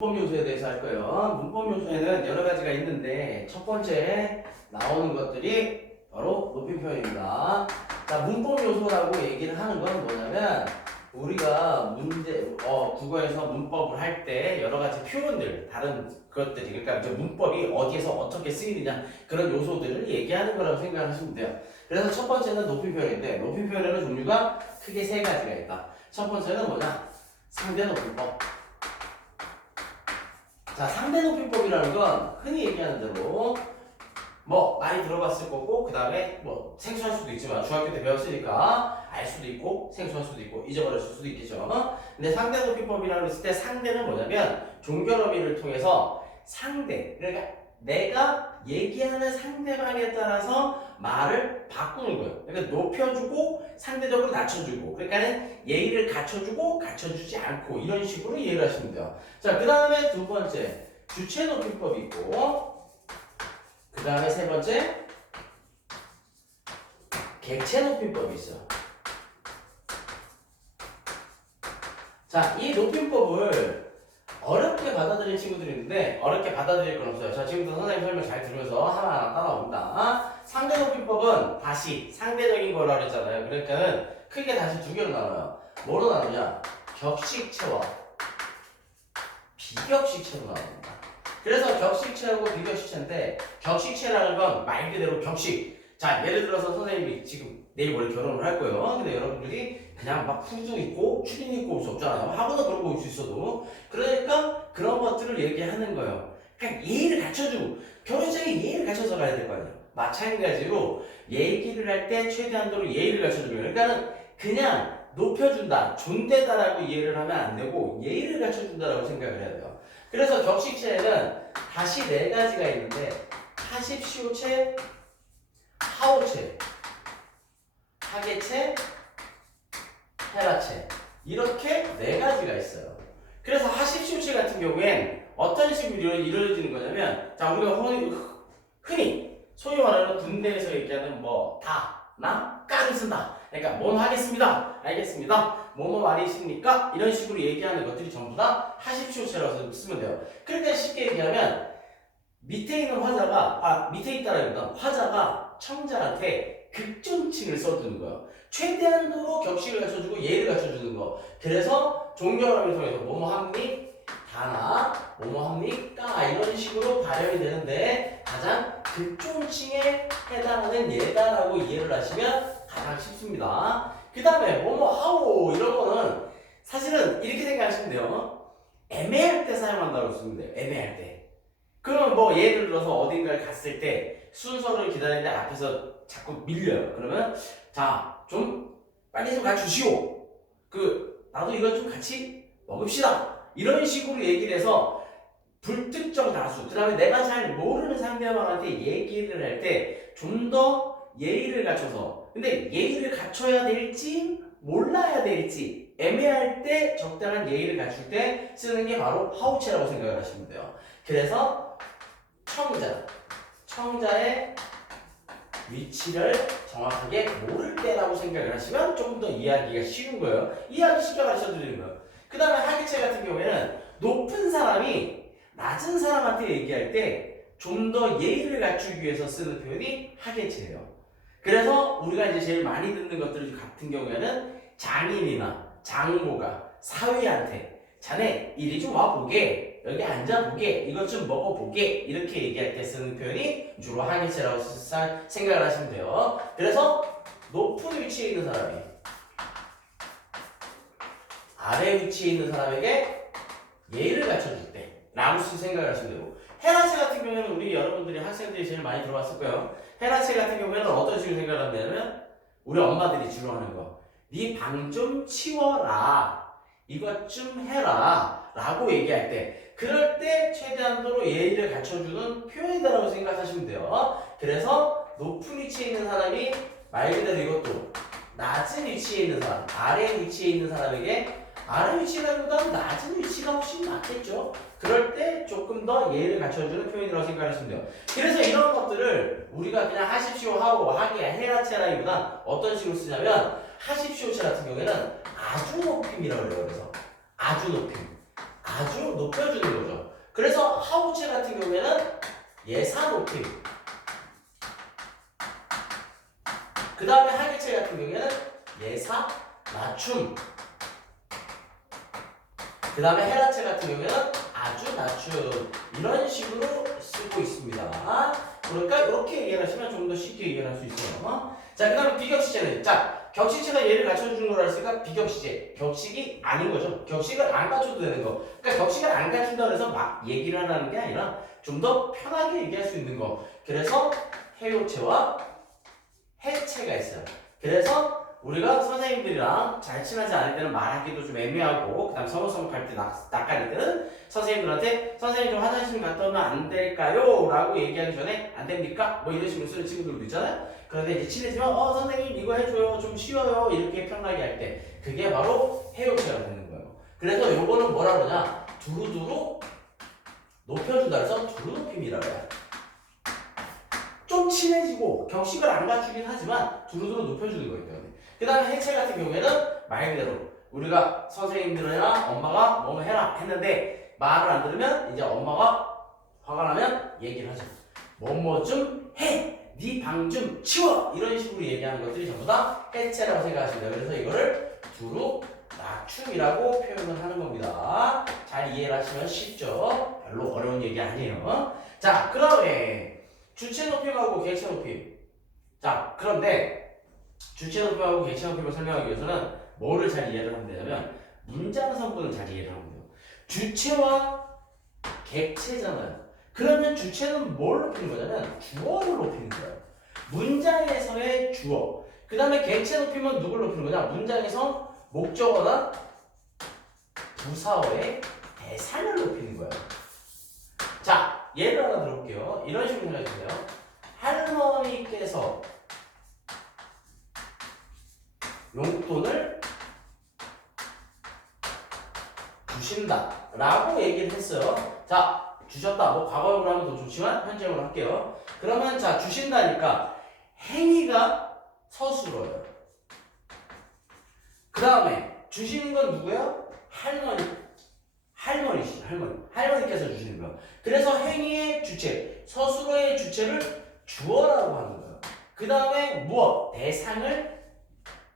문법 요소에 대해서 할 거예요. 문법 요소에는 여러 가지가 있는데 첫 번째 나오는 것들이 바로 높임 표현입니다. 자, 문법 요소라고 얘기를 하는 건 뭐냐면 우리가 국어에서 문법을 할 때 여러 가지 표현들, 다른 것들이 그러니까 이제 문법이 어디에서 어떻게 쓰이느냐 그런 요소들을 얘기하는 거라고 생각하시면 돼요. 그래서 첫 번째는 높임 표현인데 높임 표현에는 종류가 크게 세 가지가 있다. 첫 번째는 뭐냐? 상대 높임법. 자, 상대 높임법이라는 건 흔히 얘기하는 대로 뭐 많이 들어봤을 거고 그 다음에 뭐 생소할 수도 있지만 중학교 때 배웠으니까 알 수도 있고 생소할 수도 있고 잊어버렸을 수도 있겠죠. 근데 상대 높임법이라고 했을 때 상대는 뭐냐면 종결어미를 통해서 상대, 그러니까 내가 얘기하는 상대방에 따라서 말을 바꾸는 거예요. 그러니까 높여주고 상대적으로 낮춰주고, 그러니까는 예의를 갖춰주고 갖춰주지 않고 이런 식으로 이해를 하시면 돼요. 자, 그 다음에 두 번째 주체 높임법이 있고, 그 다음에 세 번째 객체 높임법이 있어요. 자, 이 높임법을 어렵게 받아들일 친구들이 있는데 어렵게 받아들일 건 없어요. 자, 지금부터 선생님 설명 잘 들으면서 하나하나 따라옵니다. 상대 높임법은 다시 상대적인 거라고 했잖아요. 그러니까는 크게 다시 두 개로 나눠요. 뭐로 나누냐? 격식체와 비격식체로 나눕니다. 그래서 격식체하고 비격식체인데 격식체라는 건 말 그대로 격식. 자, 예를 들어서 선생님이 지금 내일 모레 결혼을 할 거예요. 근데 여러분들이 그냥 막 후드 입고 추린 입고 올 수 없잖아요. 학원도 그런 거 올 수 있어도. 그러니까 그런 것들을 얘기하는 거예요. 그냥 예의를 갖춰주고 결혼식에 예의를 갖춰서 가야 될 거 아니에요. 마찬가지로 얘기를 할 때 최대한도로 예의를 갖춰주면 그러니까는 그냥 높여준다, 존대다라고 이해를 하면 안 되고 예의를 갖춰준다라고 생각을 해야 돼요. 그래서 격식체에는 다시 네 가지가 있는데 하십시오체, 하오체, 하계체, 헤라체 이렇게 네 가지가 있어요. 그래서 하십시오체 같은 경우엔 어떤 식으로 이루어지는 거냐면 자, 우리가 흔히 소위 말하는 군대에서 얘기하는 뭐 다, 나, 까를 쓴다. 그러니까 뭐 하겠습니다. 알겠습니다. 뭐뭐 말이십니까? 이런 식으로 얘기하는 것들이 전부 다 하십시오체라고 쓰면 돼요. 그러니까 쉽게 얘기하면 밑에 있는 밑에 있다라기보다 화자가 청자한테 극존칭을 써주는 거예요. 최대한도로 격식을 갖춰주고 예의를 갖춰주는 거. 그래서 종결함을 통해서 뭐뭐 합니? 다나, 뭐뭐 합니까? 이런 식으로 발현이 되는데 가장 극존칭에 해당하는 예다라고 이해를 하시면 가장 쉽습니다. 그 다음에 뭐뭐 하오 이런 거는 사실은 이렇게 생각하시면 돼요. 애매할 때 사용한다고 쓰면 돼요. 애매할 때. 그러면 뭐 예를 들어서 어딘가를 갔을 때 순서를 기다리는데 앞에서 자꾸 밀려요. 그러면 자, 좀 빨리 좀 가주시오. 나도 이거 좀 같이 먹읍시다. 이런 식으로 얘기를 해서 불특정 다수, 그 다음에 내가 잘 모르는 상대방한테 얘기를 할 때 좀 더 예의를 갖춰서, 근데 예의를 갖춰야 될지 몰라야 될지 애매할 때 적당한 예의를 갖출 때 쓰는 게 바로 하우체라고 생각을 하시면 돼요. 그래서 청자의 위치를 정확하게 모를 때라고 생각을 하시면 좀 더 이해하기가 쉬운 거예요. 이해하기 쉽게 가르쳐 드리는 거예요. 그 다음에 하계체 같은 경우에는 높은 사람이 낮은 사람한테 얘기할 때 좀 더 예의를 갖추기 위해서 쓰는 표현이 하계체예요. 그래서 우리가 이제 제일 많이 듣는 것들 같은 경우에는 장인이나 장모가 사위한테 자네 이리 좀 와보게, 여기 앉아보게, 이것 좀 먹어보게 이렇게 얘기할 때 쓰는 표현이 주로 하계체라고 생각을 하시면 돼요. 그래서 높은 위치에 있는 사람이 아래 위치에 있는 사람에게 예의를 갖춰줄 때 라고 생각을 하시면 되고, 헤라체 같은 경우에는 우리 여러분들이 학생들이 제일 많이 들어봤을 거예요. 헤라체 같은 경우에는 어떤 식으로 생각을 하냐면 우리 엄마들이 주로 하는 거, 네 방 좀 치워라, 이것 좀 해라 라고 얘기할 때, 그럴 때 최대한도로 예의를 갖춰주는 표현이다라고 생각하시면 돼요. 그래서 높은 위치에 있는 사람이 말 그대로 이것도 낮은 위치에 있는 사람, 아래 위치에 있는 사람에게 아래 위치라기보다는 낮은 위치가 훨씬 낫겠죠. 그럴 때 조금 더 예의를 갖춰주는 표현이라고 생각하시면 돼요. 그래서 이런 것들을 우리가 그냥 하십시오 하고 하게 해라체라기보다 어떤 식으로 쓰냐면 하십시오체 같은 경우에는 아주 높임이라고 해요. 그래서 아주 높임, 아주 높여주는 거죠. 그래서 하우체 같은 경우에는 예사 높임. 그 다음에 하계체 같은 경우에는 예사 낮춤. 그 다음에 헤라체 같은 경우에는 아주 낮춤. 이런 식으로 쓰고 있습니다. 그러니까 이렇게 얘기를 하시면 좀 더 쉽게 얘기를 할 수 있어요. 자, 그 다음에 비격시제는, 자, 격식체가 얘를 갖춰주는 거라 했으니까 비격시제. 격식이 아닌 거죠. 격식을 안 갖춰도 되는 거. 그러니까 격식을 안 갖춘다 그래서 막 얘기를 하라는 게 아니라 좀 더 편하게 얘기할 수 있는 거. 그래서 해요체와 해체가 있어요. 그래서 우리가 선생님들이랑 잘 친하지 않을 때는 말하기도 좀 애매하고, 그 다음 서먹서먹할 때 낯가릴 때는 선생님들한테 선생님 좀 화장실 갔다 오면 안 될까요? 라고 얘기하기 전에 안 됩니까? 뭐 이런 식으로 쓰는 친구들도 있잖아요. 그런데 이제 친해지면 선생님 이거 해줘요, 좀 쉬워요, 이렇게 편하게 할 때 그게 바로 해요체가 되는 거예요. 그래서 요거는 뭐라 그러냐, 두루두루 높여준다 그래서 두루높임이라고 해요. 좀 친해지고 격식을 안 갖추긴 하지만 두루두루 높여주는 거기 때문에. 그 다음에 해체 같은 경우에는 말 그대로 우리가 선생님들이나 엄마가 뭐뭐 해라 했는데 말을 안 들으면 이제 엄마가 화가 나면 얘기를 하죠. 뭐뭐 좀 해! 네 방 좀 치워! 이런 식으로 얘기하는 것들이 전부 다 해체라고 생각하시면 돼요. 그래서 이거를 두루 낮춤이라고 표현을 하는 겁니다. 잘 이해를 하시면 쉽죠? 별로 어려운 얘기 아니에요. 자, 그 다음에 주체 높임하고 객체 높임. 자, 그런데 주체 높임하고 객체 높임을 설명하기 위해서는 뭐를 잘 이해를 하면 되냐면 문장 성분을 잘 이해를 하면 돼요. 주체와 객체잖아요. 그러면 주체는 뭘 높이는 거냐면 주어를 높이는 거예요. 문장에서의 주어. 그 다음에 객체 높이면 누굴 높이는 거냐? 문장에서 목적어나 부사어의 대상을 높이는 거예요. 자, 예를 하나 들어볼게요. 이런 식으로 생각해주세요. 할머니께서 용돈을 주신다 라고 얘기를 했어요. 자, 주셨다. 뭐 과거형으로 하면 더 좋지만 현재형으로 할게요. 그러면 자, 주신다니까 행위가 서술어예요. 그 다음에 주시는 건 누구예요? 할머니시죠. 할머니께서 주시는 거예요. 그래서 행위의 주체, 서술어의 주체를 주어라고 하는 거예요. 그 다음에 무엇? 대상을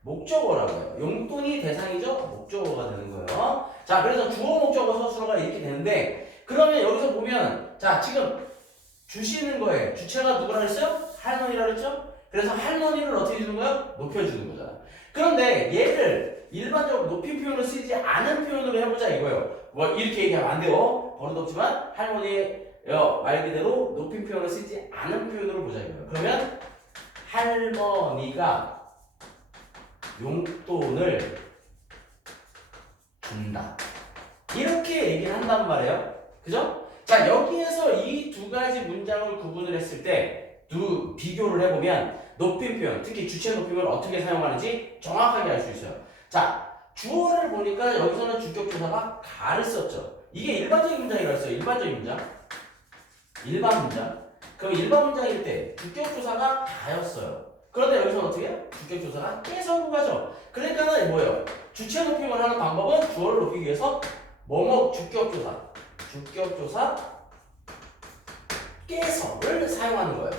목적어라고 해요. 용돈이 대상이죠? 목적어가 되는 거예요. 자, 그래서 주어, 목적어, 서술어가 이렇게 되는데, 그러면 여기서 보면, 자, 지금 주시는 거예요. 주체가 누구라 그랬어요? 할머니라 그랬죠? 그래서 할머니를 어떻게 주는 거예요? 높여주는 거잖아. 그런데 얘를 일반적으로 높임 표현을 쓰지 않은 표현으로 해보자 이거예요. 뭐 이렇게 얘기하면 안 돼요. 버릇없지만 할머니의 말 그대로 높임 표현을 쓰지 않은 표현으로 보자 이거예요. 그러면 할머니가 용돈을 준다. 이렇게 얘기를 한단 말이에요. 그죠? 자, 여기에서 이 두 가지 문장을 구분을 했을 때 비교를 해보면 높임 표현, 특히 주체 높임을 어떻게 사용하는지 정확하게 알 수 있어요. 자, 주어를 보니까 여기서는 주격조사가 가를 썼죠. 이게 일반적인 문장이라고 했어요. 일반적인 문장. 일반 문장. 그럼 일반 문장일 때 주격조사가 가였어요. 그런데 여기서는 어떻게 해요? 주격조사가 깨서로 가죠. 그러니까는 뭐예요? 주체 높임을 하는 방법은 주어를 높이기 위해서 뭐뭐 주격조사 깨서를 사용하는 거예요.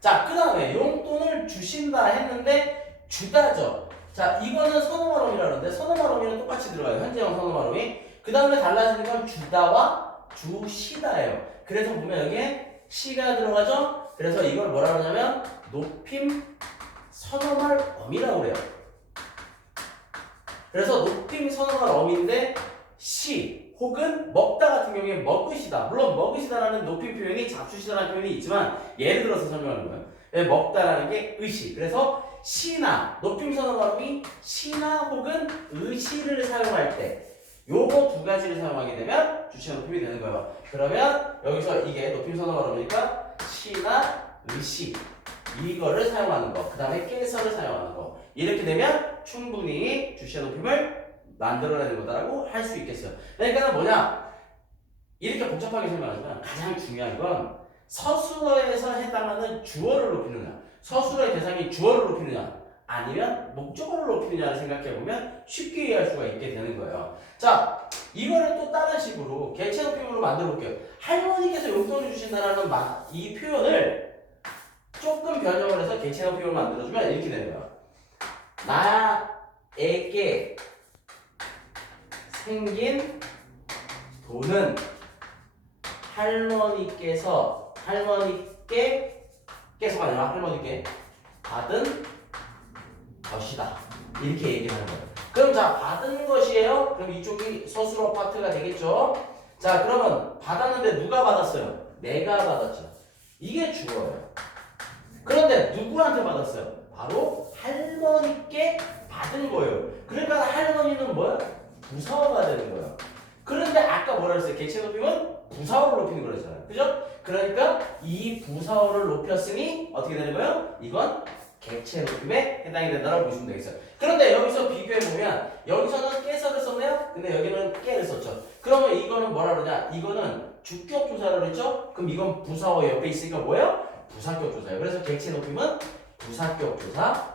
자, 그 다음에 용돈을 주신다 했는데 주다죠. 자, 이거는 선어말음이라 그러는데 선어말음이랑 똑같이 들어가요. 현재형 선어말음이. 그 다음에 달라지는 건 주다와 주시다예요. 그래서 보면 여기에 시가 들어가죠. 그래서 이걸 뭐라 그러냐면 높임 선어말음이라고 그래요. 그래서 높임 선어말음인데 시 혹은 먹다 같은 경우에 먹으시다. 물론 먹으시다라는 높임 표현이 잡수시다라는 표현이 있지만 예를 들어서 설명하는 거예요. 네, 먹다라는 게 의시. 그래서 시나 높임 선어 발음이 시나 혹은 의시를 사용할 때 요거 두 가지를 사용하게 되면 주체 높임이 되는 거예요. 그러면 여기서 이게 높임 선어 발음이니까 시나 의시 이거를 사용하는 거. 그 다음에 깨서를 사용하는 거. 이렇게 되면 충분히 주체 높임을 만들어내는 거다라고 할 수 있겠어요. 그러니까 뭐냐? 이렇게 복잡하게 설명하지만 가장 중요한 건 서술어에서 해당하는 주어를 높이느냐, 서술어의 대상이 주어를 높이느냐, 아니면 목적어를 높이느냐를 생각해보면 쉽게 이해할 수가 있게 되는 거예요. 자, 이거를 또 다른 식으로 객체 높임으로 만들어 볼게요. 할머니께서 용돈을 주신다라는 이 표현을 조금 변형을 해서 객체 높임으로 만들어주면 이렇게 되는 거야. 나에게 생긴 돈은 할머니께서가 아니라 할머니께 받은 것이다. 이렇게 얘기를 하는 거예요. 그럼 자, 받은 것이에요? 그럼 이쪽이 서술어 파트가 되겠죠? 자, 그러면 받았는데 누가 받았어요? 내가 받았죠. 이게 주어예요. 그런데 누구한테 받았어요? 바로 할머니께 받은 거예요. 그러니까 할머니는 뭐야? 부사어가 되는 거예요. 그런데 아까 뭐라 그랬어요? 객체 높임은 부사어를 높이는 거랬잖아요. 그죠? 그러니까 이 부사어를 높였으니 어떻게 되는 거예요? 이건 객체 높임에 해당이 된다고 보시면 되겠어요. 그런데 여기서 비교해보면 여기서는 깨서를 썼네요? 근데 여기는 깨를 썼죠. 그러면 이거는 뭐라 그러냐? 이거는 주격 조사를 했죠? 그럼 이건 부사어 옆에 있으니까 뭐예요? 부사격 조사예요. 그래서 객체 높임은 부사격 조사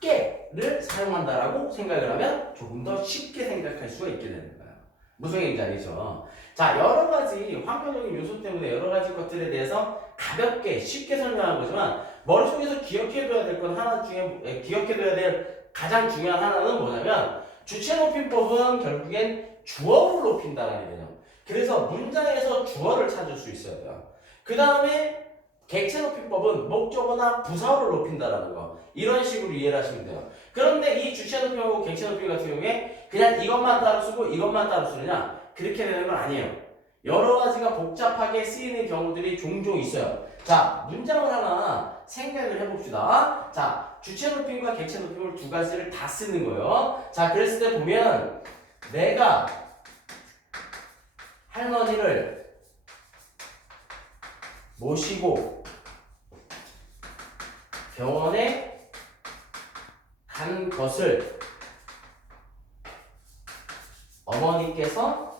깨를 사용한다라고 생각을 하면 조금 더 쉽게 생각할 수가 있게 되는 거예요. 무슨 얘기인지 알겠죠? 자, 여러 가지 환경적인 요소 때문에 여러 가지 것들에 대해서 가볍게 쉽게 설명한 거지만 머릿속에서 기억해둬야 될 건 하나 중에 기억해둬야 될 가장 중요한 하나는 뭐냐면 주체 높임법은 결국엔 주어를 높인다는 개념. 그래서 문장에서 주어를 찾을 수 있어야 돼요. 그 다음에 객체 높임법은 목적어나 부사어를 높인다라는 거. 이런 식으로 이해를 하시면 돼요. 그런데 이 주체 높임하고 객체 높임 같은 경우에 그냥 이것만 따로 쓰고 이것만 따로 쓰느냐? 그렇게 되는 건 아니에요. 여러 가지가 복잡하게 쓰이는 경우들이 종종 있어요. 자, 문장을 하나 생각을 해봅시다. 자, 주체 높임과 객체 높임을 두 가지를 다 쓰는 거예요. 자, 그랬을 때 보면 내가 할머니를 모시고 병원에 간 것을 어머니께서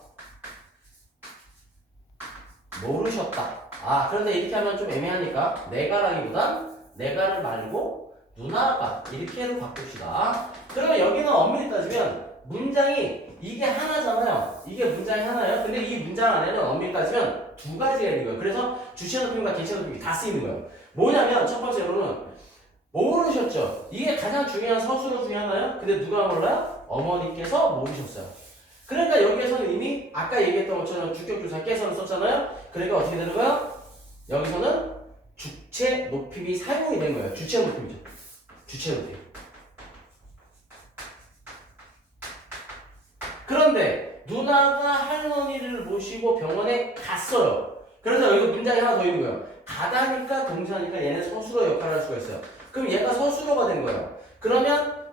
모르셨다. 아, 그런데 이렇게 하면 좀 애매하니까 내가라기보단 내가를 말고 누나가 이렇게로 바꿉시다. 그러면 여기는 엄밀히 따지면 문장이 이게 하나잖아요. 이게 문장이 하나예요. 근데 이 문장 안에는 엄밀히 따지면 두 가지가 있는 거예요. 그래서 주체 높임과 객체 높임이 다 쓰이는 거예요. 뭐냐면 첫 번째로는 모르셨죠. 이게 가장 중요한 서술어 중에 하나예요. 근데 누가 몰라요? 어머니께서 모르셨어요. 그러니까 여기에서는 이미 아까 얘기했던 것처럼 주격조사 깨서는 썼잖아요. 그러니까 어떻게 되는 거예요? 여기서는 주체 높임이 사용이 된 거예요. 주체 높임이죠. 주체 높임. 그런데 누나가 할머니를 모시고 병원에 갔어요. 그래서 여기 문장이 하나 더 있는 거예요. 가다니까 동사니까 얘는 서술어 역할을 할 수가 있어요. 그럼 얘가 서술어가 된 거예요. 그러면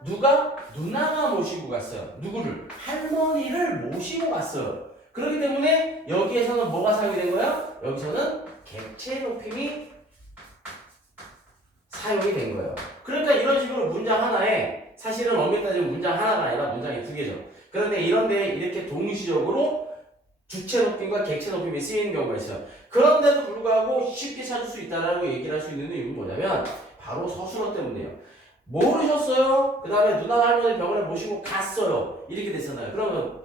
누나가 모시고 갔어요. 누구를? 할머니를 모시고 갔어요. 그렇기 때문에 여기에서는 뭐가 사용이 된 거예요? 여기서는 객체 높임이 사용이 된 거예요. 그러니까 이런 식으로 문장 하나에 사실은 엄밀히 따지면 문장 하나가 아니라 문장이 두 개죠. 그런데 이런데 이렇게 동시적으로 주체 높임과 객체 높임이 쓰이는 경우가 있어요. 그런데도 불구하고 쉽게 찾을 수 있다라고 얘기를 할 수 있는 이유는 뭐냐면 바로 서술어 때문이에요. 모르셨어요? 그 다음에 누나가 할머니 병원에 모시고 갔어요. 이렇게 됐잖아요. 그러면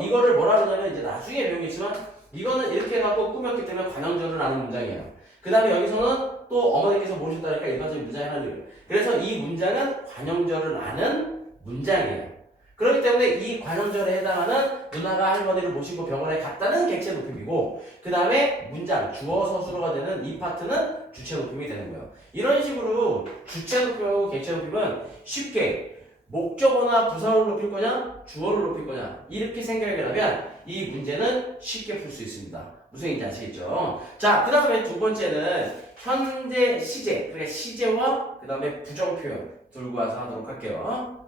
이거를 뭐라 그러냐면 이제 나중에 배우겠지만 이거는 이렇게 해갖고 꾸몄기 때문에 관형절을 아는 문장이에요. 그 다음에 여기서는 또 어머니께서 모르셨다니까 일반적인 문장이 하나 돼요. 그래서 이 문장은 관형절을 아는 문장이에요. 그렇기 때문에 이 관형절에 해당하는 누나가 할머니를 모시고 병원에 갔다는 객체 높임이고 그 다음에 문장, 주어 서술어가 되는 이 파트는 주체 높임이 되는 거예요. 이런 식으로 주체 높임하고 객체 높임은 쉽게 목적어나 부사어를 높일 거냐 주어를 높일 거냐 이렇게 생각을 하면 이 문제는 쉽게 풀 수 있습니다. 무슨 얘기인지 아시겠죠? 자, 그 다음에 두 번째는 현재 시제, 그러니까 시제와 그 다음에 부정 표현 들고 와서 하도록 할게요.